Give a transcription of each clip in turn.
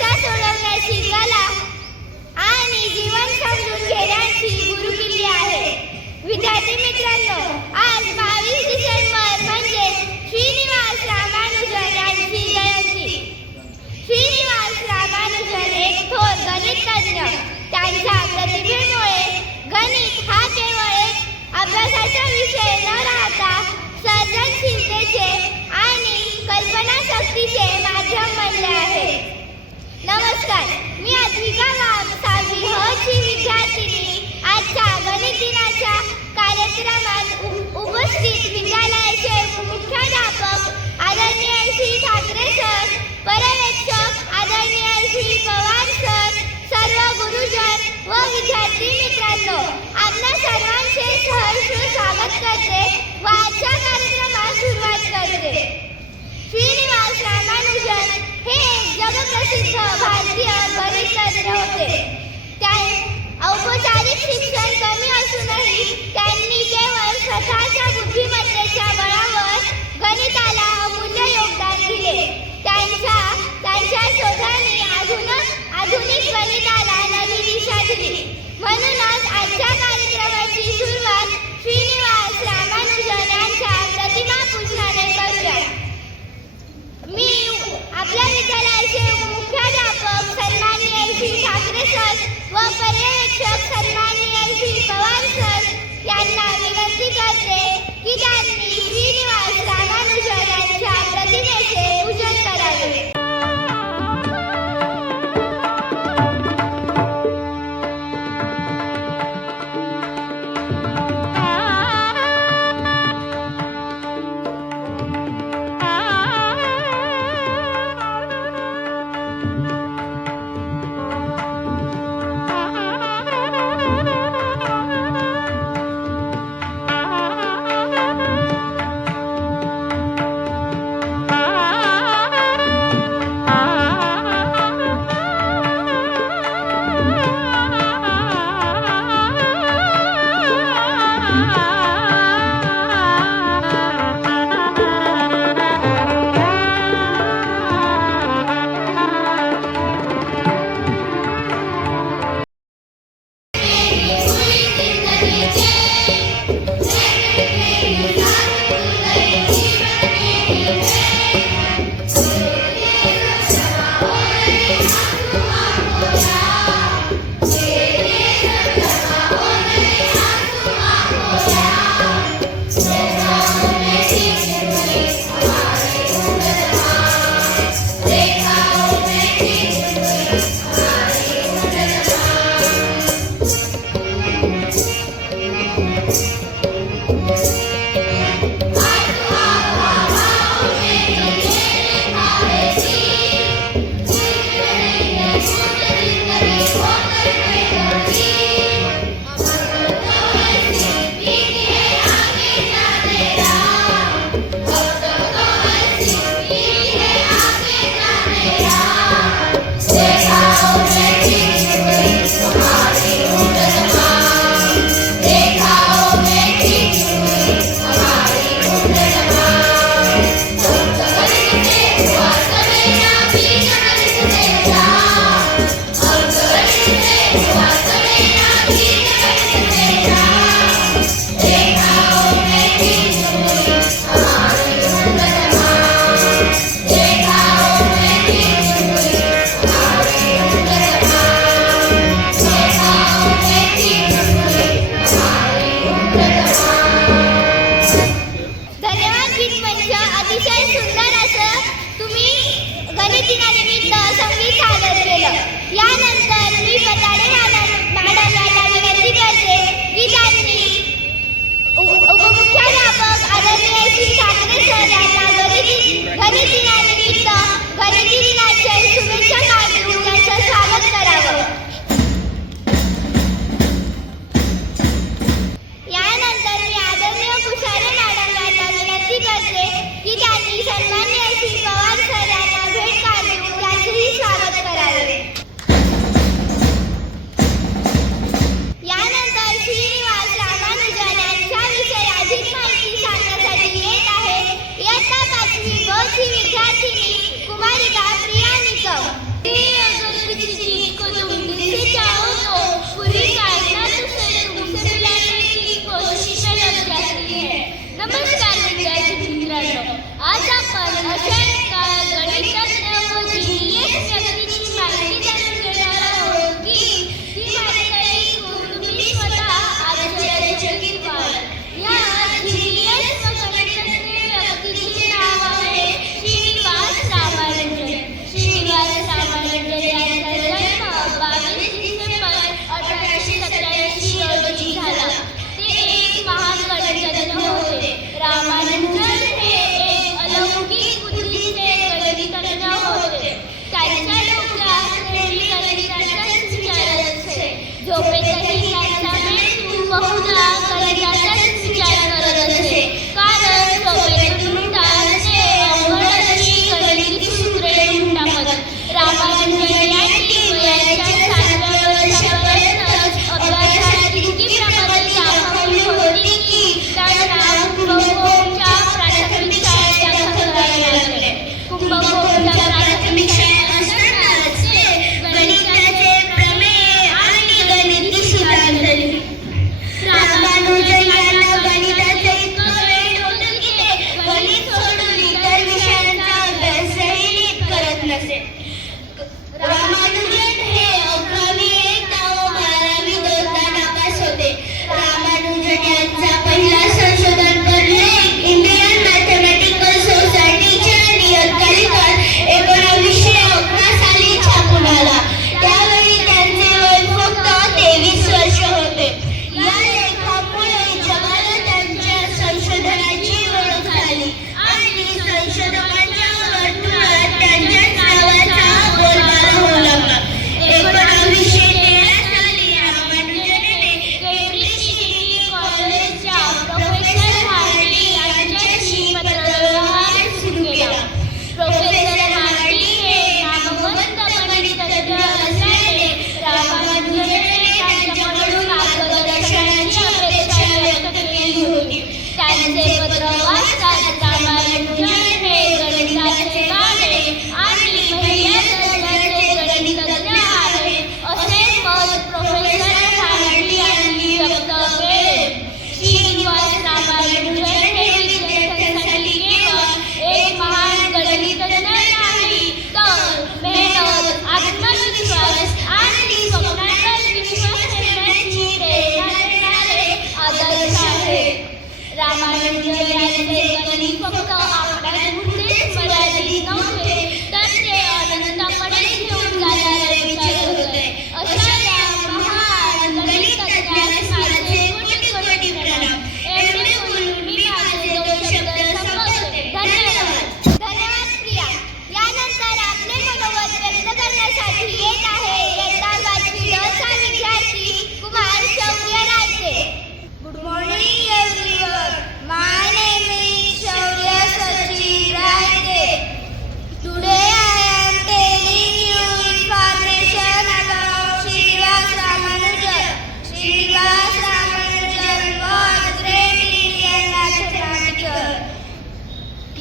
समस्या सोडवण्याची कला आणि जीवन समजून घेण्याची गुरुकिल्ली आहे. विद्यार्थी मित्रांनो, आज 22 डिसेंबर म्हणजे श्रीनिवास रामानुजन यांची जयंती. श्रीनिवास रामानुजन एक थोर गणितज्ञ. त्यांच्या प्रतिभेमुळे गणित हा केवळ एक अभ्यासाचा विषय न राहता सर्जनशीलतेचे आणि कल्पनाशक्तीचे माध्यम बनले आहे. नमस्कार, मी अद्विका वाघ 6वी ह ची विद्यार्थिनी आजच्या गणित दिनाच्या कार्यक्रमात उपस्थित विद्यालयाचे मुख्याध्यापक आदरणीय श्री ठाकरे सर, पर्यवेक्षक आदरणीय श्री पवार सर, सर्व गुरुजन व विद्यार्थी मित्रांनो, आपल्या सर्वांचे सहर्ष स्वागत करते व आजच्या कार्यक्रमास सुरुवात करते. श्रीनिवास रामानुजन हे एक जगप्रसिद्ध भारतीय गणितज्ञ होते. त्या औपचारिक शिक्षण कमी असूनही त्यांनी केवळ स्वतःच्या बुद्धिमत्तेच्या बळावर गणिताला अमूल्य योगदान दिले. त्यांच्या शोधांनी आधुनिक गणिताला नवी दिशा दिली. म्हणूनच आजच्या कार्यक्रमाची सुरुवात श्रीनिवास रामानुजन यांच्या प्रतिमा पूजनाने करूया. मी आपल्या विद्यालयाचे मुख्याध्यापक सन्माननीय श्री ठाकरे सर व पर्यवेक्षक सन्माननीय श्री पवार सर यांना विनंती करते की त्यांनी श्रीनिवास रामानुजन यांच्या प्रतिमेचे पूजन करावे.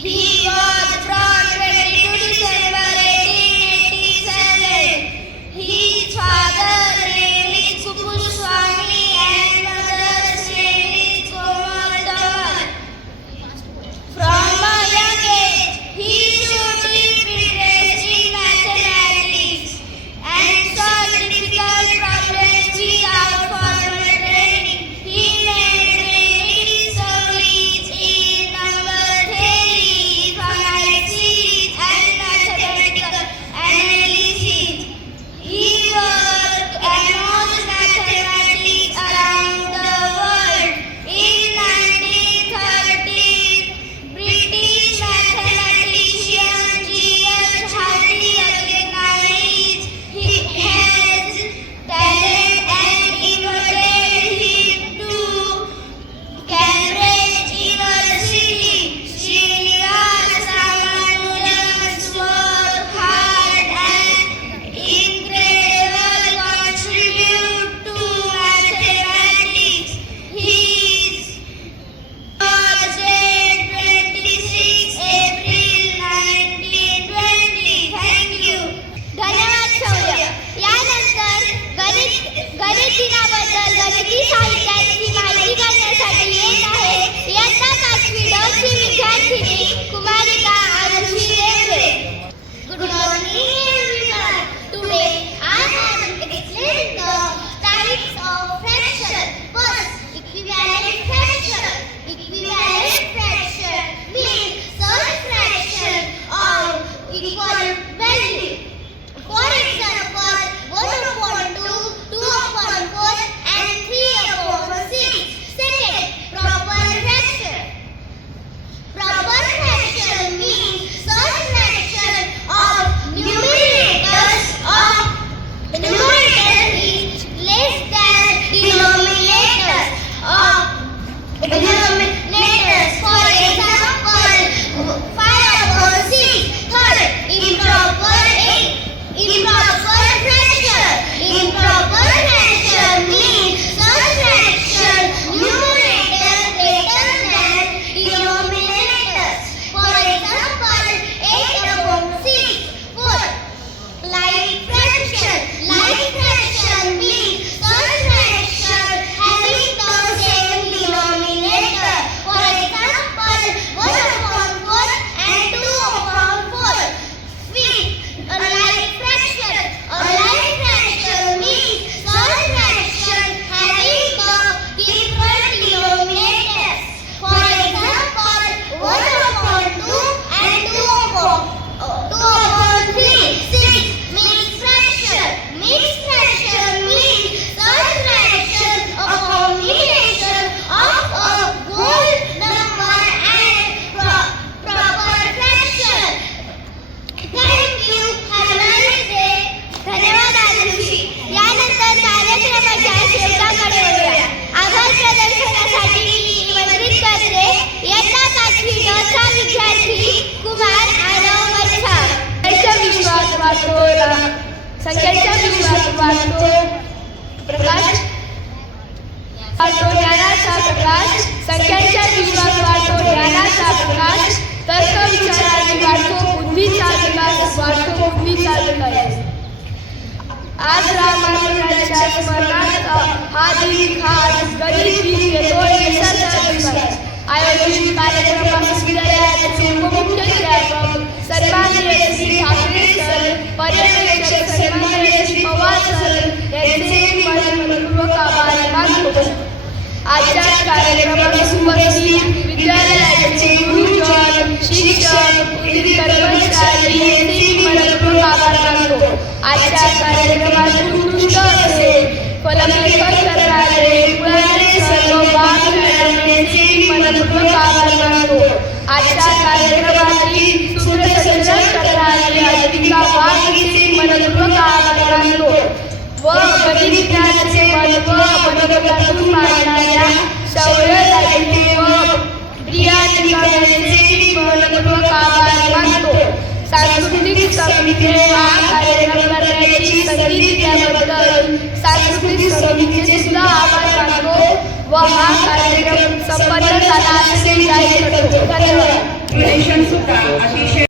He was born 22 December 1887. His father's name is Kupuswamy and mother's name is Komal Dhawan. From a young age, he showed interest in mathematics and solved difficult problems without formal training. He made many discoveries in number theory, finite series, and mathematical analysis. He worked among mathematics around the world. In 1913, British mathematician G.H. Hardy recognized his talent and invited him to Cambridge University. Srinivas Ramanujan's work had an incredible contribute to mathematics. His birthday 26 April 1920. Thank you. धन्यवाद शौर्य. यानंतर गणित दिनाबद्दल गणिती साहित्याची माहिती करण्यासाठी येत आहे इयत्ता 5वी ड ची विद्यार्थिनी कुमारिका Arushi Deore. Good morning everyone. Today I am explaining the types of fraction. First, equivalent fraction. Equivalent fraction means such fraction of equal value. For example, 1/2, 2/4 and 3/6. Second, proper fraction. Proper fraction means such fraction of numerator is less than denominator of denominators. For example, 5/6. Third, improper fraction. Improper fraction means such fraction numerator greater than denominators. For example, 8/6. Fourth, like fraction. Like fraction means such fraction having the same denominator. For example, 1/4 and 2/4. Fifth, a like fraction. A like fraction means such fraction having the different denominators. For example, 1/2 and 2/3. Sixth, mixed fraction. Mixed fraction means such fraction a combination of a whole number and proper fraction. Thank you. Have a nice day. धन्यवाद आरुषी. यानंतर कार्यक्रमाच्या शेवटाकडे वळूया. आभार प्रदर्शनासाठी मी निमंत्रित करते इयत्ता 5वी ड चा विद्यार्थी कुमार आरव मच्छार. संख्येचा विश्वास वाढतो प्रकाश वाढतो ज्ञानाचा प्रकाश. संख्यांचा विश्वास वाढतो ज्ञानाचा प्रकाश. तर्क विचाराने वाढतो बुद्धीचा विकास वाढतो बुद्धीचा विकास. आज रामानुजांच्या स्मरणार्थ हा दिन खास गणित दिन येतो यशाचा दिवस. आयोजित कार्यक्रमास विद्यालयाचे उपमुख्याध्यापक सन्माननीय श्री ठाकरे सर, पर्यवेक्षक सन्माननीय श्री पवार सर यांचे मनपूर्वक आभार मानतो. आजच्या कार्यक्रमास उपस्थित विद्यालयाचे गुरुजन, शिक्षक, विद्यार्थी कर्मचारी यांचे मनपूर्वक आभार मानतो. आजच्या कार्यक्रमात उत्कृष्ट असे फलकलेखन करणारे मुलांचे सर्व भाग घेणाऱ्यांचे मनपूर्वक आभार मानतो. आजच्या कार्यक्रमातील सूत्रसंचालन करणारे अधिका वाघचे मनपूर्वक आभार मानतो. व गणित ज्ञानाचे महत्त्व मनोगतातून मांडणाऱ्या शौर्यताईंचे व प्रिया यांचे मनपूर्वक आभार मानतो. सांस्कृतिक समितीने हा कार्यक्रम करण्याची संधी दिल्याबद्दल सांस्कृतिक समितीचे सुद्धा आभार मानतो व हा कार्यक्रम संपन्न झाला असे जाहीर करतो. धन्यवाद. कॅल्क्युलेशन